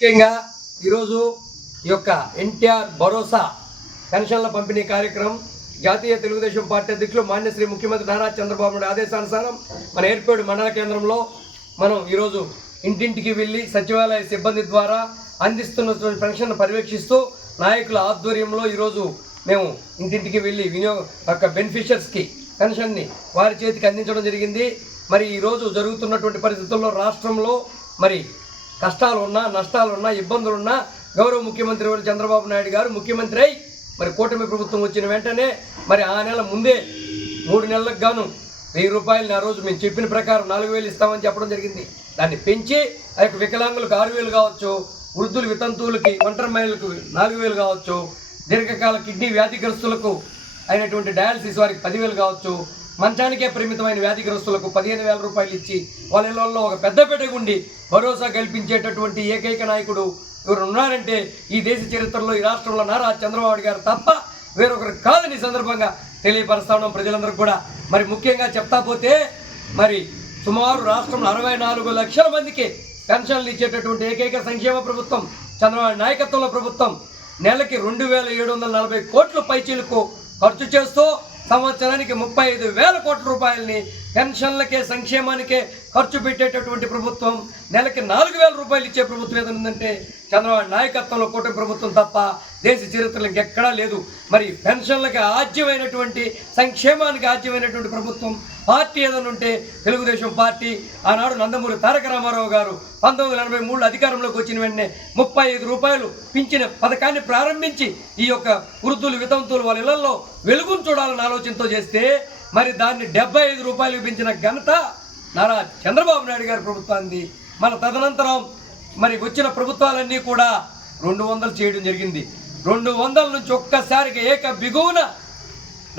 ముఖ్యంగా ఈరోజు ఈ యొక్క ఎన్టీఆర్ భరోసా పెన్షన్ల పంపిణీ కార్యక్రమం జాతీయ తెలుగుదేశం పార్టీ అధ్యక్షులు మాన్యశ్రీ ముఖ్యమంత్రి నారా చంద్రబాబు నాయుడు ఆదేశానుసారం మన ఏర్పేడు మండల కేంద్రంలో మనం ఈరోజు ఇంటింటికి వెళ్ళి సచివాలయ సిబ్బంది ద్వారా అందిస్తున్నటువంటి పెన్షన్ పర్యవేక్షిస్తూ నాయకుల ఆధ్వర్యంలో ఈరోజు మేము ఇంటింటికి వెళ్ళి యొక్క బెనిఫిషియర్స్కి పెన్షన్ని వారి చేతికి అందించడం జరిగింది. మరి ఈరోజు జరుగుతున్నటువంటి పరిస్థితుల్లో రాష్ట్రంలో మరి కష్టాలున్నా నష్టాలున్నా ఇబ్బందులున్నా గౌరవ ముఖ్యమంత్రి చంద్రబాబు నాయుడు గారు ముఖ్యమంత్రి అయి మరి కూటమి ప్రభుత్వం వచ్చిన వెంటనే మరి ఆ నెల ముందే 3 నెలలకు గాను 1000 రూపాయలని ఆ రోజు మేము చెప్పిన ప్రకారం 4000 ఇస్తామని చెప్పడం జరిగింది. దాన్ని పెంచి ఆ యొక్క వికలాంగులకు 6000 కావచ్చు, వృద్ధులు వితంతువులకి ఒంటరి మహిళలకు 4000 కావచ్చు, దీర్ఘకాల కిడ్నీ వ్యాధిగ్రస్తులకు అయినటువంటి డయాలసిస్ వారికి 10,000 కావచ్చు, మంచానికే పరిమితమైన వ్యాధిగ్రస్తులకు 15,000 రూపాయలు ఇచ్చి వాళ్ళ ఇళ్లలో ఒక పెద్దపేట గుండి భరోసా కల్పించేటటువంటి ఏకైక నాయకుడు ఎవరు ఉన్నారంటే ఈ దేశ చరిత్రలో ఈ రాష్ట్రంలో నారా చంద్రబాబు గారు తప్ప వేరొకరు కాదని సందర్భంగా తెలియపరుస్తా ఉన్నాం ప్రజలందరూ కూడా. మరి ముఖ్యంగా చెప్తా పోతే మరి సుమారు రాష్ట్రంలో 64 లక్షల మందికి పెన్షన్లు ఇచ్చేటటువంటి ఏకైక సంక్షేమ ప్రభుత్వం చంద్రబాబు నాయకత్వంలో ప్రభుత్వం నెలకి 2,740 కోట్ల పైచీలకు ఖర్చు చేస్తూ సంవత్సరానికి 35,000 కోట్ల రూపాయలని పెన్షన్లకే సంక్షేమానికే ఖర్చు పెట్టేటటువంటి ప్రభుత్వం, నెలకి 4,000 రూపాయలు ఇచ్చే ప్రభుత్వం ఏదైనా ఉందంటే చంద్రబాబు నాయకత్వంలో కూటమి ప్రభుత్వం తప్ప దేశ చరిత్రలో ఇంకెక్కడా లేదు. మరి పెన్షన్లకి ఆజ్యమైనటువంటి సంక్షేమానికి ఆజ్యమైనటువంటి ప్రభుత్వం పార్టీ ఏదైనా ఉంటే తెలుగుదేశం పార్టీ. ఆనాడు నందమూరి తారక రామారావు గారు 1983 అధికారంలోకి వచ్చిన వెంటనే 35 రూపాయలు పింఛన్ పథకాన్ని ప్రారంభించి ఈ యొక్క వృద్ధులు వితంతువులు వాళ్ళ ఇళ్లలో వెలుగును చూడాలని ఆలోచనతో చేస్తే మరి దాన్ని 75 రూపాయలు పెంచిన ఘనత నారా చంద్రబాబు నాయుడు గారి ప్రభుత్వాన్ని. మన తదనంతరం మరి వచ్చిన ప్రభుత్వాలన్నీ కూడా 200 చేయడం జరిగింది. 200 నుంచి ఒక్కసారిగా ఏక బిగువున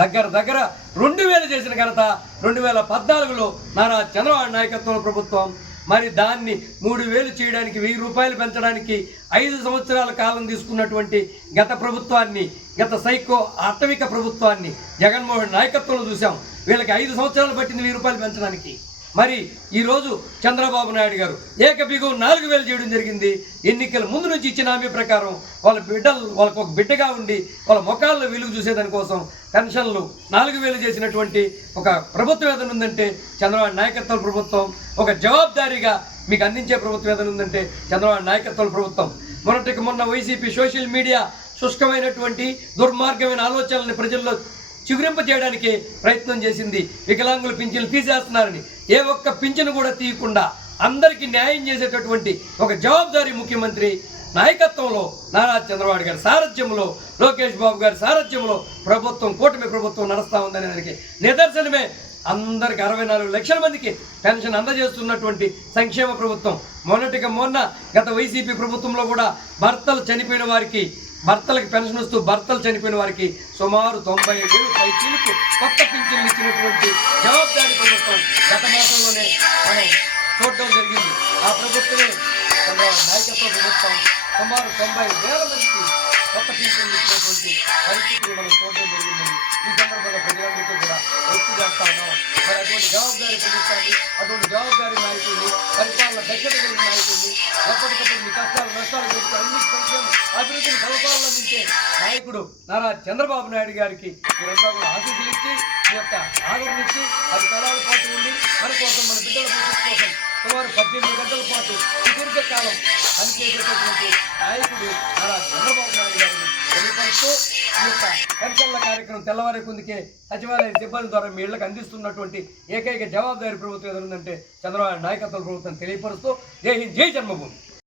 దగ్గర 2000 చేసిన ఘనత 2014లో నారా చంద్రబాబు నాయకత్వంలో ప్రభుత్వం. మరి దాన్ని 3000 చేయడానికి 1000 రూపాయలు పెంచడానికి 5 సంవత్సరాల కాలం తీసుకున్నటువంటి గత ప్రభుత్వాన్ని, గత సైకో అటవిక ప్రభుత్వాన్ని జగన్మోహన్ నాయకత్వంలో చూసాం. వీళ్ళకి 5 సంవత్సరాలు పట్టింది 1000 రూపాయలు పెంచడానికి. మరి ఈరోజు చంద్రబాబు నాయుడు గారు ఏకబిగు 4000 చేయడం జరిగింది. ఎన్నికల ముందు నుంచి ఇచ్చిన హామీ ప్రకారం వాళ్ళకు ఒక బిడ్డగా ఉండి వాళ్ళ ముఖాల్లో వెలుగు చూసేదానికోసం పెన్షన్లు 4000 చేసినటువంటి ఒక ప్రభుత్వం ఏదైనా ఉందంటే చంద్రబాబు నాయకత్వం ప్రభుత్వం. ఒక జవాబుదారీగా మీకు అందించే ప్రభుత్వం ఏదైనా ఉందంటే చంద్రబాబు నాయకత్వం ప్రభుత్వం. మొన్న వైసీపీ సోషల్ మీడియా శుష్కమైనటువంటి దుర్మార్గమైన ఆలోచనల్ని ప్రజల్లో చిగురింప చేయడానికి ప్రయత్నం చేసింది. వికలాంగుల పింఛన్లు తీసేస్తున్నారని ఏ ఒక్క పింఛను కూడా తీయకుండా అందరికీ న్యాయం చేసేటటువంటి ఒక జవాబుదారీ ముఖ్యమంత్రి నాయకత్వంలో నారా చంద్రబాబు గారి సారథ్యంలో, లోకేష్ బాబు గారి సారథ్యంలో ప్రభుత్వం, కూటమి ప్రభుత్వం నడుస్తూ ఉందనే దానికి నిదర్శనమే అందరికి 64 లక్షల మందికి పెన్షన్ అందజేస్తున్నటువంటి సంక్షేమ ప్రభుత్వం. మొన్న గత వైసీపీ ప్రభుత్వంలో కూడా భర్తలు చనిపోయిన వారికి భర్తలకు పెన్షన్ వస్తూ భర్తలు చనిపోయిన వారికి సుమారు 90,000 పైచీలకు కొత్త పింఛన్లు ఇచ్చినటువంటి జవాబుదారీ ప్రభుత్వం గత మాసంలోనే మనం చూడటం జరిగింది. ఆ ప్రభుత్వమే చంద్రబాబు నాయకత్వ ప్రభుత్వం సుమారు 90,000 మందికి కొత్త పింఛన్లు ఇచ్చినటువంటి పరిస్థితిని మనం చూడటం జరిగిందని ఈ సందర్భంగా ప్రజలందరికీ కూడా గుర్తు చేస్తా ఉన్నాం. మరి అటువంటి జవాబుదారీ ప్రభుత్వాన్ని, అటువంటి జవాబుదారీ నాయకుల్ని, పరిపాలన దక్షత కలిగిన నాయకుల్ని, ఎప్పటికప్పుడు మీ కష్టాలు నష్టాలు పెట్టి అన్ని సంక్షేమ అభివృద్ధిని కలపాలని అందించే నాయకుడు నారా చంద్రబాబు నాయుడు గారికి మీరంతా కూడా ఆశీస్సులు ఇచ్చి మీ యొక్క ఆదరణిచ్చి 10 తరాల పాటు ఉండి మన కోసం, మన బిడ్డల భవిష్యత్తు కోసం సుమారు 18 గంటల పాటు సుదీర్ఘకాలం పనిచేసేటటువంటి నాయకుడు నారా చంద్రబాబు నాయుడు గారిని తెలియపరుస్తూ ఈ యొక్క పెన్షన్ల కార్యక్రమం తెల్లవారే కుందికే సచివాలయ సిబ్బంది ద్వారా మీ ఇళ్లకు అందిస్తున్నటువంటి ఏకైక జవాబుదారీ ప్రభుత్వం ఏదైనా ఉందంటే చంద్రబాబు నాయకత్వ ప్రభుత్వం తెలియపరుస్తూ జై హింద్, జై జన్మభూమి.